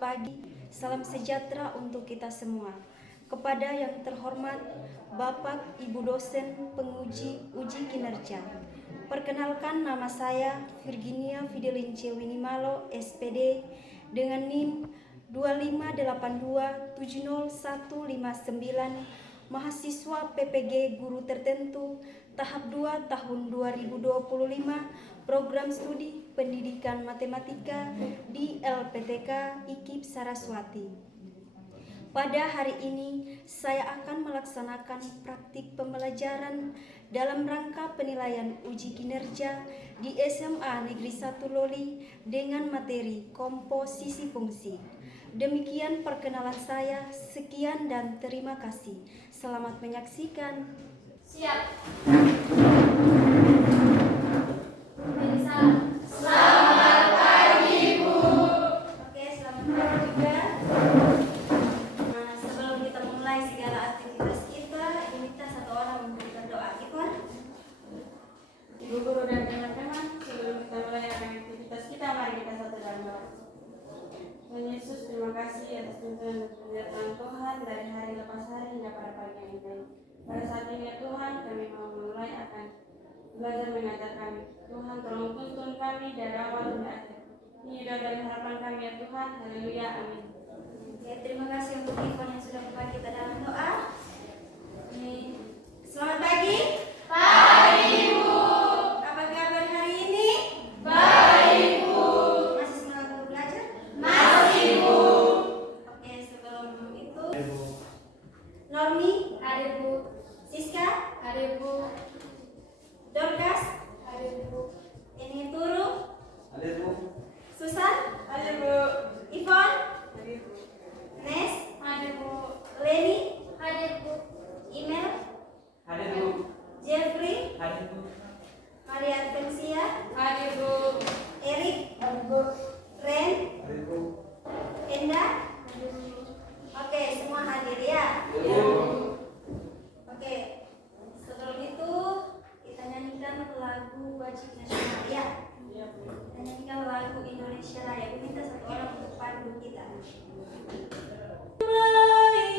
Selamat pagi, salam sejahtera untuk kita semua. Kepada yang terhormat Bapak Ibu dosen penguji uji kinerja. Perkenalkan, nama saya Virginia Fidelince Winimalo, SPD, dengan NIM 258270159, mahasiswa PPG Guru Tertentu tahap 2 tahun 2025, program studi pendidikan matematika di LPTK IKIP Saraswati. Pada hari ini, saya akan melaksanakan praktik pembelajaran dalam rangka penilaian uji kinerja di SMA Negeri 1 Loli dengan materi komposisi fungsi. Demikian perkenalan saya, sekian dan terima kasih. Selamat menyaksikan. Siap. Selamat pagi, Bu. Oke, selamat pagi juga. Sebelum kita mulai segala aktivitas kita, diminta satu orang untuk berdoa. Ikhwan. Ibu guru dan teman-teman, sebelum kita mulai aktivitas kita, mari kita satu dalam doa. Tuhan Yesus, terima kasih atas tuntunan dan penyertaan Tuhan dari hari lepas hari hingga pada pagi yang ini. Pada saat ini ya Tuhan, kami mau mulai akan belajar mengajar kami. Tuhan, tolong tuntun kami dari awal hingga akhir. Ini doa dan harapan kami ya Tuhan. Haleluya, amin. Oke, terima kasih untuk Ikhwan yang sudah membantu kita dalam doa. Selamat pagi. Pagi, Bu. Apa kabar hari ini? Baik, Bu. Masih semangat untuk belajar? Masih, Bu. Oke, sebelum itu, Normi, Ada Bu. Siska, Ada Bu. Dorcas, Ada Bu. ini Turu, Ada Bu. Susan, Halo, Bu. Ivon, Halo, Bu. Nes, Ada Bu. Leni, Ada Bu. Imel, Ada Bu. Jeffrey, Ada Bu. Maria Advensia, Halo, Bu. Erik, Ren, Ada Bu. Enda. Oke, semua hadir ya. Oke, sebelum itu kita nyanyikan lagu wajib nasional ya. Kita nyanyikan lagu Indonesia Raya. Minta satu orang untuk pandu kita.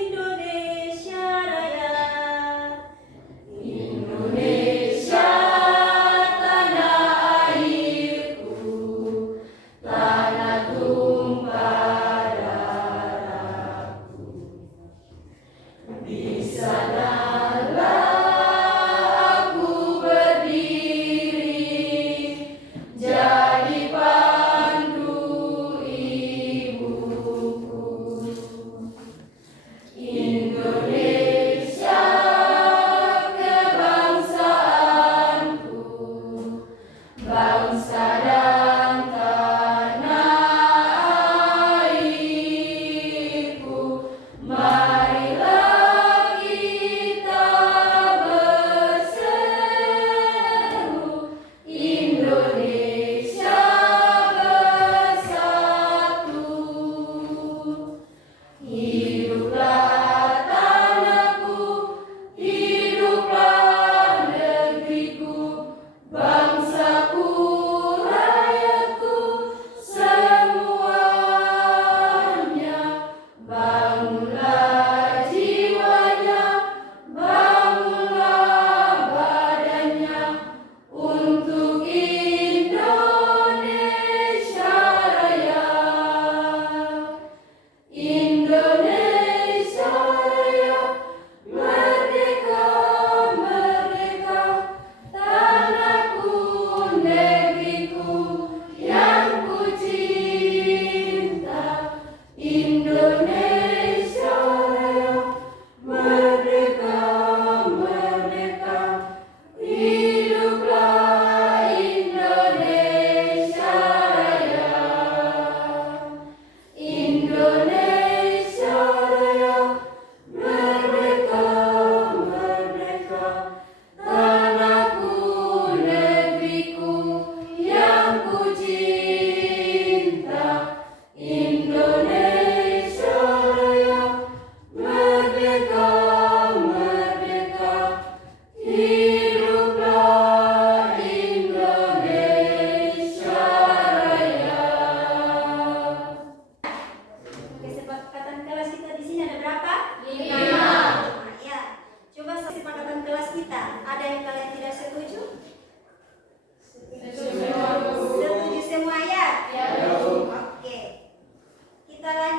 Indonesia Raya. Indonesia tanah airku, tanah tumpah darahku. Di sanalah aku berdiri, jadi pandu ibuku.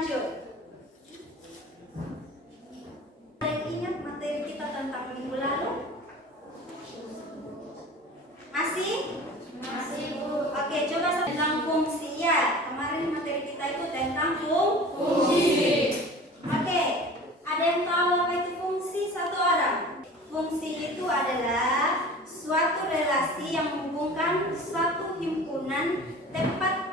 lanjut. Ingat materi kita tentang minggu lalu? Masih? Masih, Bu. Oke, coba tentang fungsi ya. Kemarin materi kita itu tentang fungsi. Oke, ada yang tahu apa itu fungsi? Satu orang. Fungsi itu adalah suatu relasi yang menghubungkan suatu himpunan tepat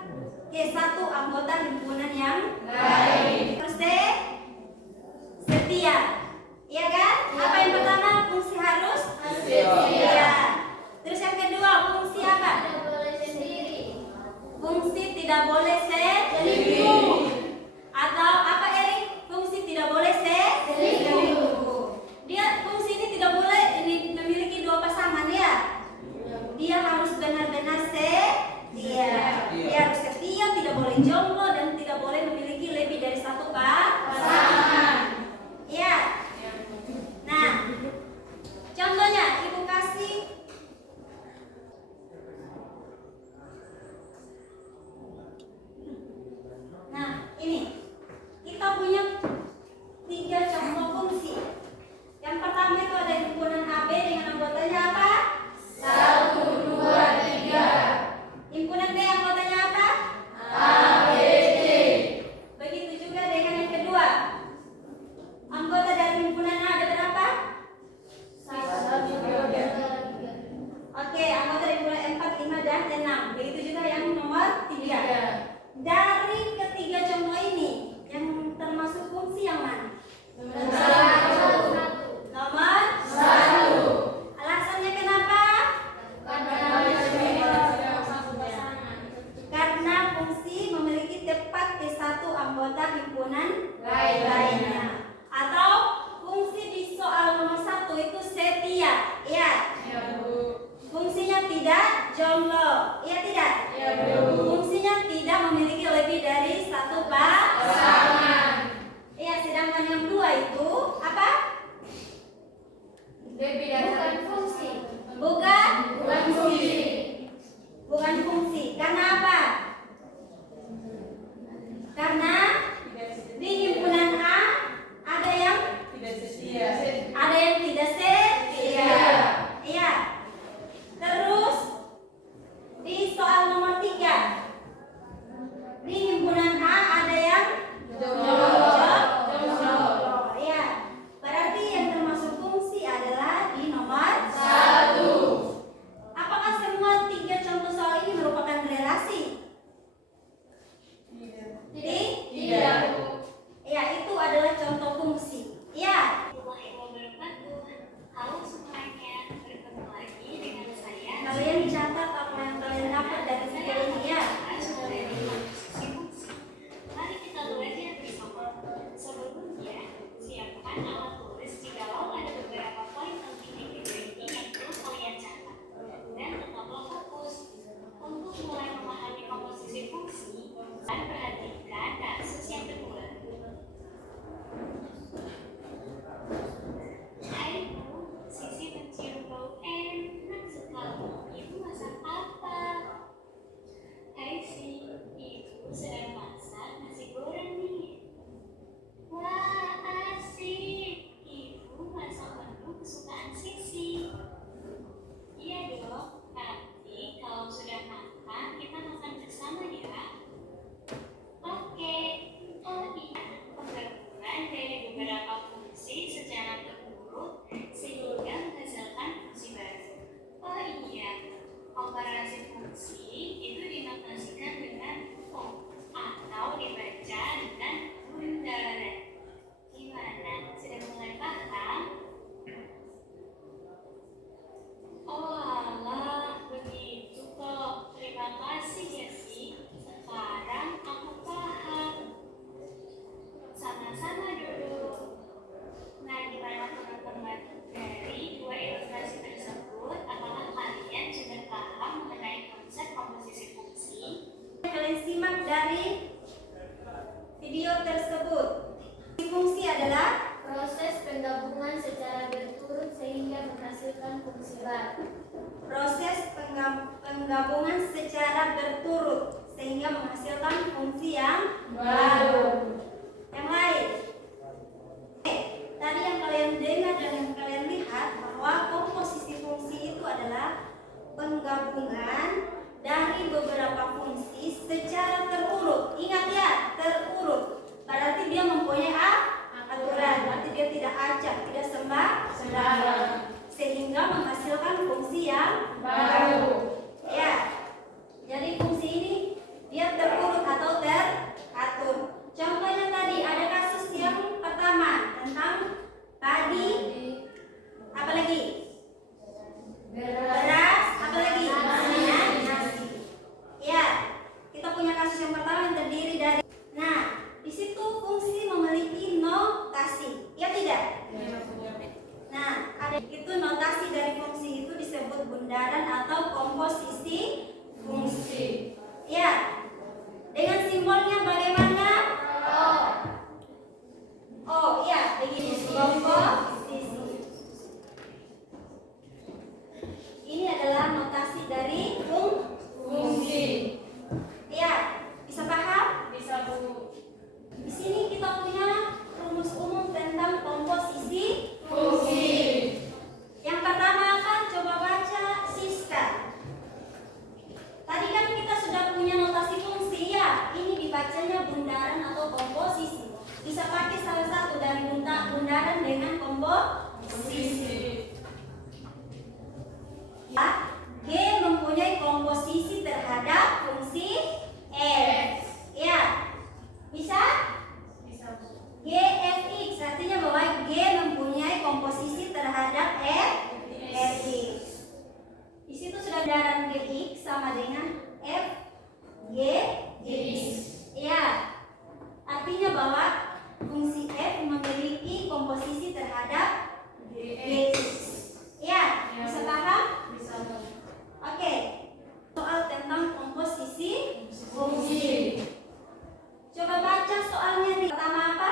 ke satu anggota himpunan yang lain. Terus setia. Iya kan? Apa yang pertama? Fungsi harus setia. Terus yang kedua, fungsi apa? Tidak boleh sendiri. Fungsi tidak boleh selingkuh. Atau apa Erik? Fungsi tidak boleh selingkuh. Dia fungsi ini tidak boleh memiliki dua pasangan ya. Dia harus benar-benar setia. Dia harus setia, tidak boleh jomblo dan tidak boleh memiliki lebih dari satu pasangan. Iya. Nah, contohnya Ibu kasih. Nah, ini kita punya 3 contoh fungsi. Yang pertama itu ada himpunan AB dengan anggotanya apa? 1, 2, 3. Himpunan B anggotanya apa? ABC. Begitu juga dengan yang kedua. Anggota dari himpunan A ada berapa? 1, 2, 3. Oke, anggota dari himpunan 4, 5, dan 6. Begitu juga yang nomor 3. Dari ketiga contoh ini, yang termasuk fungsi yang mana? Nomor 1. Alasannya kenapa? Karena fungsi memiliki tepat ke satu anggota himpunan lainnya. Atau fungsi di soal nomor 1 itu setia, ya. Fungsinya tidak jomblo, iya tidak? Fungsinya tidak memiliki lebih dari satu pasangan. Iya, sedangkan yang 2 itu apa? Bukan fungsi. Bukan? Bukan fungsi. Bukan fungsi. Karena apa? Karena di himpunan A ada yang Tidak setia. ada yang tidak setia. Iya. Terus di soal nomor 3 di himpunan A ada yang jomblo. Iya. Berarti yang termasuk fungsi adalah di nomor 1. Apakah semua 3 contoh soal ini merupakan relasi? Tidak, Bu. Ya, itu adalah contoh fungsi. Ya. Halo semuanya, bertemu lagi dengan saya. Kalian catat apa yang kalian dapat dari video ini ya. Mari kita belajar bersama. Sebelumnya, siapkan alat tulis jikalau ada beberapa poin penting di video ini yang perlu kalian catat. Dan tetaplah fokus. Untuk mulai memahami komposisi fungsi, dan perhatikan kasus yang kedua. Hai Bu, Sisi mencium bau enak sekali. Ibu masak apa? Hai Si, Ibu sedang masak nasi goreng nih. Wah, asik. Ibu masak menu kesukaan Sisi. Iya dong, nanti kalau sudah makan, kita makan bersama ya. Oke. Oh iya, penggabungan dari beberapa fungsi secara berurut sehingga menghasilkan fungsi baru. Oh iya, komparasi fungsi itu dinotasikan dengan O atau dibaca dengan bundaran. Gimana? Sudah mulai paham? Oh alah, begitu kok. Terima kasih ya Si. Sekarang aku paham. Sama-sama dulu. Nah, gimana teman-teman? Dari 2 ilustrasi tersebut, apakah kalian sudah paham mengenai konsep komposisi fungsi? Kalian simak dari video tersebut. Fungsi adalah Proses penggabungan secara berturut sehingga menghasilkan fungsi baru. proses penggabungan secara berturut sehingga menghasilkan fungsi yang baru. Ya, G mempunyai komposisi terhadap fungsi F. Ya, bisa? G Fx artinya bahwa G mempunyai komposisi terhadap Fx. Di situ sudah bundaran Gx sama dengan F Gx. Ya, artinya bahwa fungsi F memiliki komposisi terhadap Gx. Ya, bisa paham? Oke, soal tentang komposisi fungsi. Coba baca soalnya nih. Pertama apa?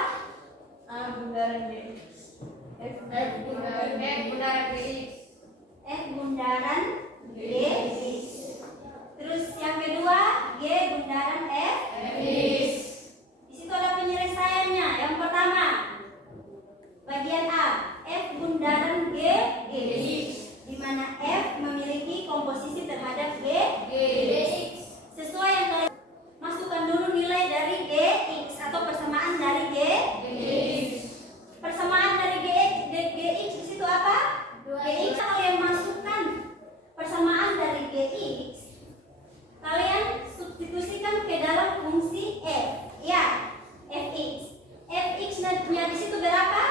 Bundaran Gx. F bundaran Gx. Terus yang kedua, G bundaran Fx. Di situ ada penyelesaiannya. Yang pertama, bagian A, F bundaran Gx, di mana F memiliki komposisi terhadap Gx. Sesuai yang kalian masukkan dulu nilai dari Gx atau persamaan dari Gx. Persamaan dari Gx di situ apa? Gx. Kalau yang masukkan persamaan dari Gx, kalian substitusikan ke dalam fungsi F. Ya, Fx. Fx-nya di situ berapa?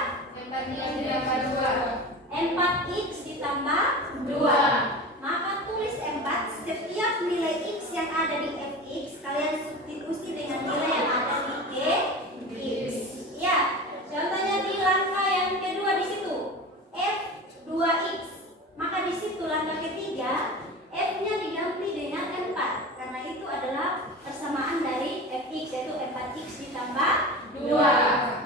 4x ditambah 2. Maka tulis 4. Setiap nilai x yang ada di Fx kalian substitusi dengan nilai yang ada di Gx. Ya, contohnya di langkah yang kedua di situ F 2x. Maka di situ langkah ketiga F-nya diganti dengan 4 karena itu adalah persamaan dari Fx yaitu 4x ditambah 2.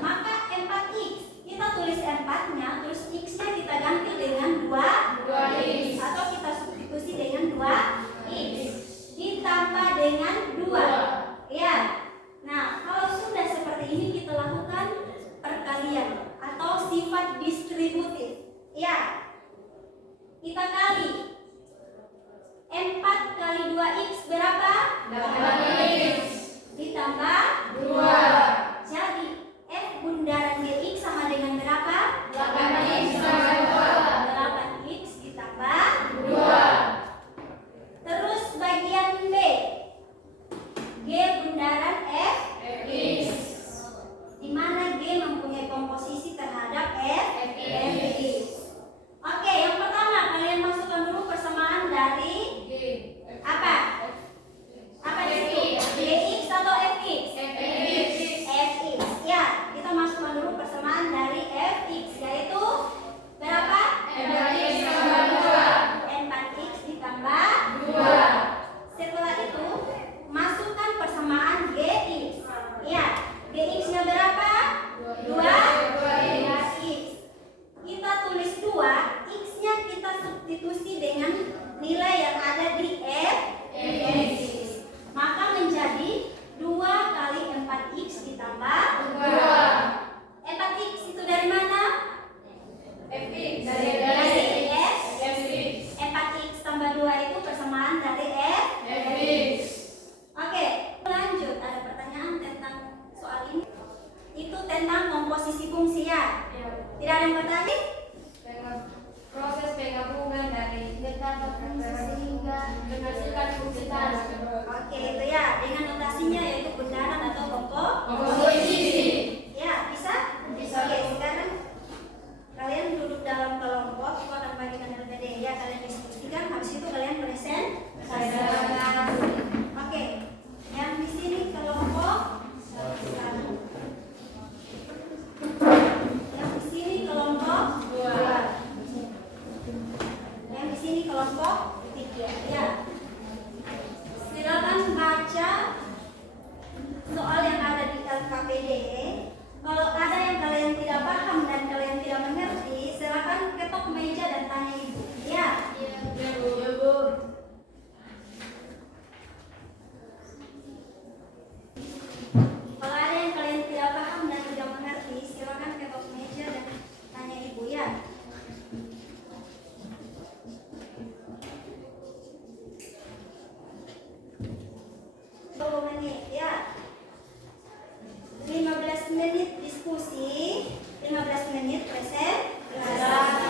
Maka 4x kita tulis 4-nya, terus x-nya kita ganti dengan 2x atau kita substitusi dengan 2x ditambah dengan 2. Ya. Nah, kalau sudah seperti ini kita lakukan perkalian atau sifat distributif. Ya. Kita kali 4 kali 2x berapa? 8x ditambah 2. Jadi F bundaran Gx sama dengan berapa? 8x ditambah 2. 8x ditambah 2. Terus bagian B, G bundaran Fx, di mana G mempunyai komposisi terhadap Fx. Oke, yang pertama kalian masukkan dulu persamaan dari apa? Apa di situ? Gx atau Fx? Fx. Ya, kita masukkan dulu persamaan dari Fx yaitu berapa? 4x ditambah 2. Setelah itu masukkan persamaan Gx. Ya, Gx-nya berapa? 2x. Kita tulis 2, x-nya kita substitusi dengan nilai yang ada di Fx. Maka menjadi 2 kali 4x ditambah 2. 4x itu dari mana? Fx. Dari F. 4x tambah 2 itu persamaan dari Fx. Oke, lanjut. Ada pertanyaan tentang soal ini? Itu tentang komposisi fungsi ya. Tidak ada yang bertanya? Proses penggabungan dari sehingga menghasilkan fungsi tadi. Oke, itu ya. Dengan notasinya yaitu bundaran atau komposisi. Ya, bisa? Oke, sekarang kalian duduk dalam kelompok. Aku akan bagikan LPD ya. Kalian diskusikan. Habis itu kalian present. Oke, yang di sini kelompok 1. Yang di sini kelompok 2. Yang di sini kelompok 3. Ya. Silakan baca soal yang ada di LKPD. Kalau ada yang kalian tidak paham dan kalian tidak mengerti, silakan ketok meja dan tanya ibu. Ya. Kalau ada yang kalian tidak paham dan tidak mengerti, silakan ketok meja dan tanya ibu ya. 10 menit ya. 15 menit diskusi, 15 menit presentasi.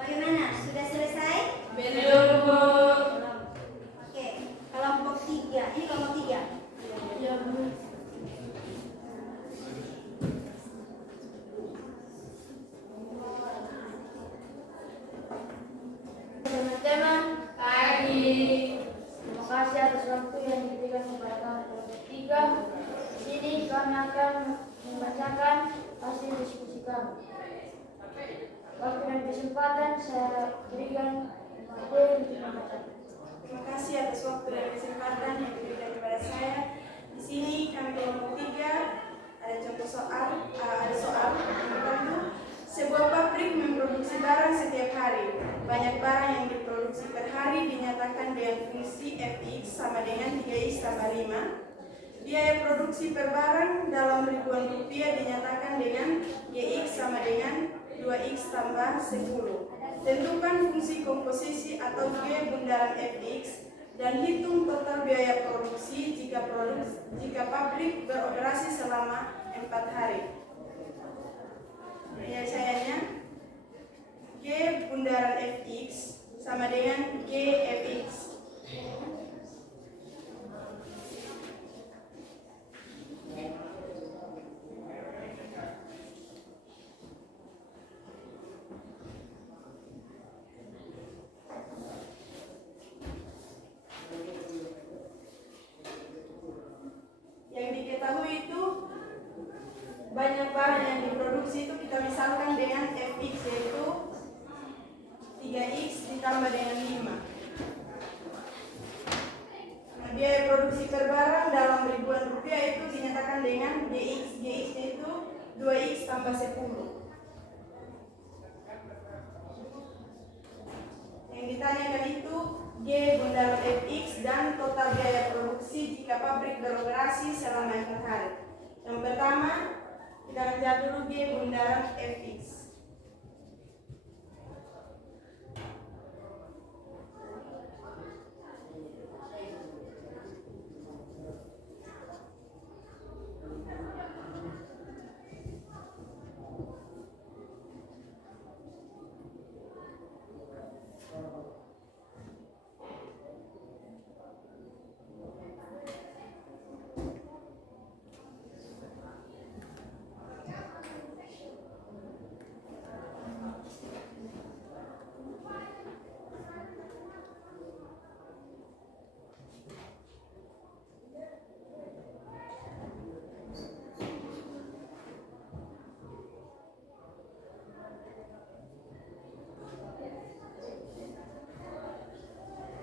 Bagaimana? Sudah selesai? Belum, Bu. Oke, kelompok 3. Ini kelompok 3. Iya, Bu. Teman-teman, pagi. Terima kasih atas waktu yang diberikan kepada kami kelompok 3. Di sini kami akan membacakan hasil diskusi kami. Waktu dan kesempatan saya berikan kepada untuk membacakan. Terima kasih atas waktu dan kesempatan yang diberikan kepada saya. Di sini kami kelompok 3 ada contoh soal, yang pertama, sebuah pabrik memproduksi barang setiap hari. Banyak barang yang diproduksi per hari dinyatakan dengan fungsi Fx sama dengan 3x tambah 5. Biaya produksi per barang dalam ribuan rupiah dinyatakan dengan Gx sama dengan 2x tambah 10. Tentukan fungsi komposisi atau G bundaran Fx dan hitung total biaya produksi jika pabrik beroperasi selama 4 hari. Penyelesaiannya, G bundaran Fx sama dengan G Fx. Yang diketahui itu banyak barang yang diproduksi itu kita misalkan dengan Fx yaitu 3x ditambah dengan 5. Nah, biaya produksi per barang dalam ribuan rupiah itu dinyatakan dengan Gx yaitu 2x tambah 10. Yang ditanyakan itu G bundaran Fx dan total biaya produksi jika pabrik beroperasi selama 4 hari. Yang pertama, kita lihat dulu G bundaran Fx.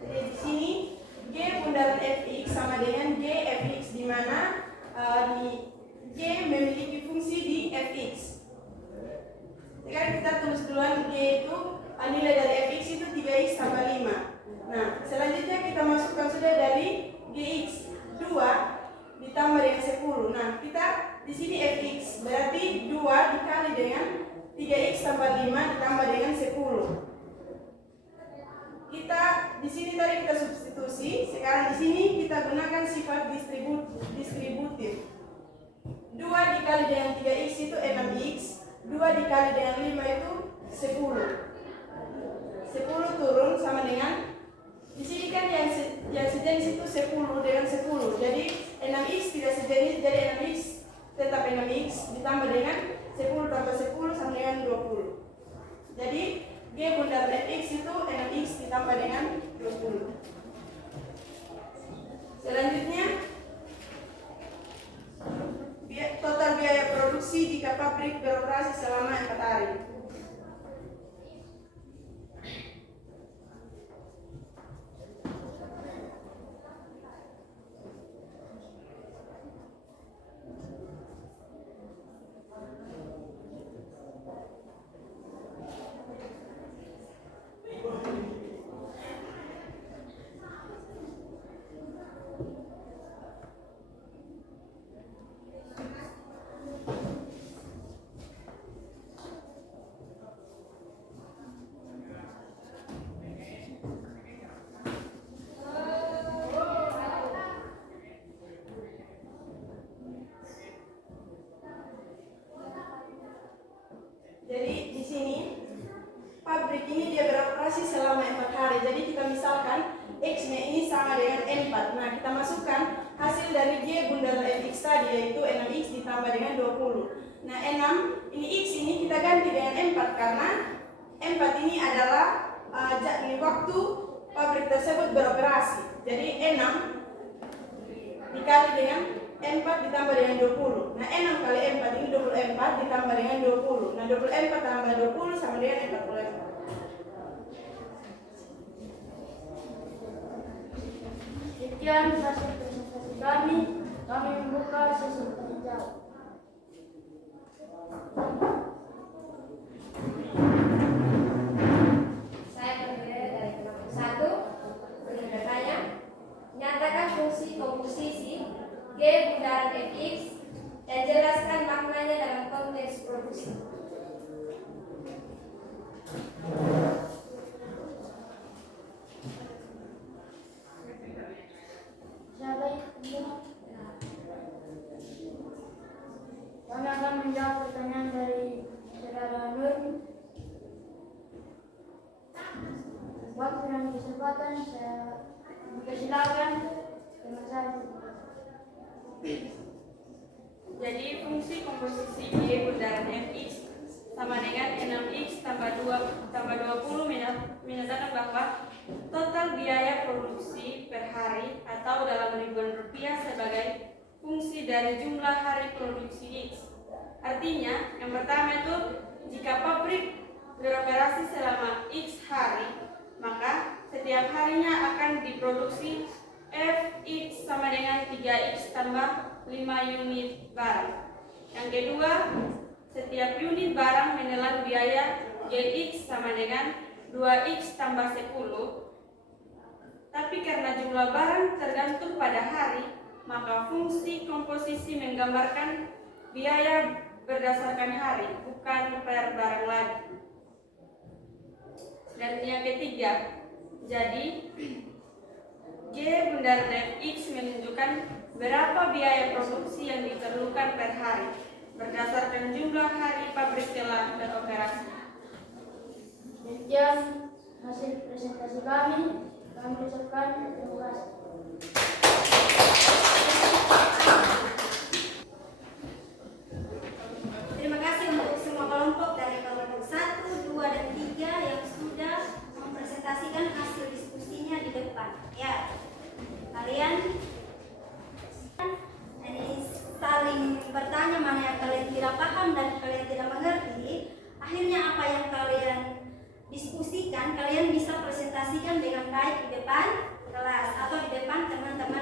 Jadi di sini G bundaran Fx sama dengan G Fx di mana di G memiliki fungsi di Fx. Sekarang kita tulis duluan G itu nilai dari Fx itu 3x tambah 5. Nah, selanjutnya kita masukkan sudah dari Gx 2 ditambah dengan 10. Nah, kita di sini Fx berarti 2 dikali dengan 3x tambah 5 ditambah dengan 10. Kita di sini tadi kita substitusi, sekarang di sini kita gunakan sifat distributif. 2 dikali dengan 3x itu 6x, 2 dikali dengan 5 itu 10. 10 turun sama dengan di sini kan yang sejenis itu 10 dengan 10. Jadi 6x tidak sejenis, jadi 6x tetap 6x ditambah dengan 10 tambah 10 sama dengan 20. Jadi G bundaran Fx itu 6x ditambah dengan 20. Selanjutnya total biaya produksi jika pabrik beroperasi selama 4 hari. misalkan X-nya ini sama dengan 4. Nah, kita masukkan hasil dari G bundaran Fx tadi, yaitu 6X ditambah dengan 20. Nah, 6 ini X ini kita ganti dengan 4 karena 4 ini adalah waktu pabrik tersebut beroperasi. Jadi 6 dikali dengan 4 ditambah dengan 20. Nah, 6 kali 4 ini 24 ditambah dengan 20. Nah, 24 tambah 20 sama dengan 44. Sekian hasil presentasi kami. Kami membuka sesi tanya jawab. Saya terdiri dari kelompok 1. Dengan bertanya, nyatakan fungsi komposisi G bundaran Fx dan jelaskan maknanya dalam konteks produksi. Siapa yang kami akan menjawab pertanyaan dari saudara Nur. Waktu dan kesempatan saya mempersilakan teman saya. Jadi fungsi komposisi G bundaran Fx sama dengan 6X tambah 20 menyatakan bahwa total biaya produksi per hari atau dalam ribuan rupiah sebagai fungsi dari jumlah hari produksi X. Artinya, yang pertama itu jika pabrik beroperasi selama X hari, maka setiap harinya akan diproduksi Fx sama dengan 3X tambah 5 unit barang. Yang kedua, setiap unit barang menelan biaya Gx sama dengan 2X tambah 10. Tapi karena jumlah barang tergantung pada hari, maka fungsi komposisi menggambarkan biaya berdasarkan hari, bukan per barang lagi. Dan yang ketiga, jadi G bundaran Fx menunjukkan berapa biaya produksi yang diperlukan per hari berdasarkan jumlah hari pabrik telah beroperasi. Demikian hasil presentasi kami. Kami ucapkan terima kasih. Terima kasih untuk semua kelompok dari kelompok 1, 2, dan 3 yang sudah mempresentasikan hasil diskusinya di depan. Ya, kalian ini saling bertanya mana yang kalian tidak paham dan kalian tidak mengerti. Akhirnya apa yang kalian diskusikan, kalian bisa presentasikan dengan baik di depan kelas atau di depan teman-teman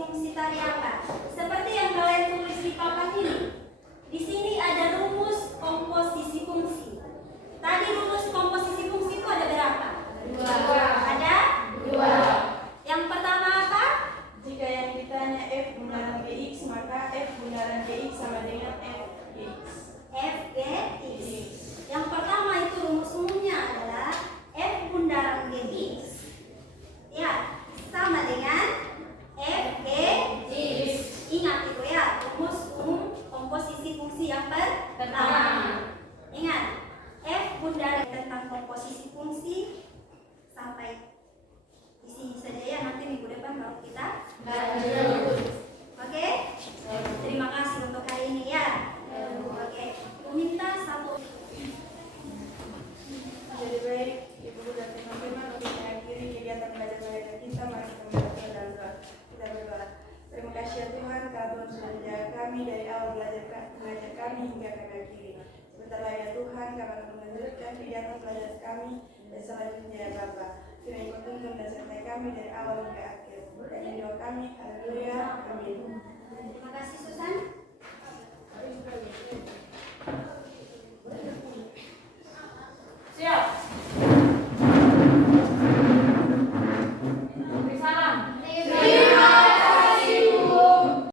fungsi tadi apa? Seperti yang kalian tulis di papan ini. Di sini ada rumus komposisi fungsi. Tadi rumus komposisi fungsi itu ada berapa? 2. Ada? 2. Yang pertama apa? Jika yang ditanya F bundaran Gx, maka F bundaran Gx sama dengan F Gx. F, G, X. Yang pertama itu rumus umumnya adalah F bundaran Gx. Ya, sama dengan F, G, X. Ingat itu ya, rumus umum komposisi fungsi yang pertama. Ingat, F bundaran tentang komposisi fungsi sampai di sini saja ya, nanti minggu depan baru kita Oke? Terima kasih untuk hari ini ya. Oke, minta satu. Jadi baik, Ibu dan teman-teman, untuk mengakhiri kegiatan belajar mengajar kita, mari kita berdoa dan doa. Kita berdoa. Terima kasih ya Tuhan, karena Tuhan sudah menjaga kami dari awal mengajar kami hingga kami akhiri. Sebentar lagi ya Tuhan, kami akan melanjutkan kegiatan belajar kami dan selanjutnya ya Bapa. Kiranya Kau tuntun dan sertai kami dari awal hingga akhir. Dan doa kami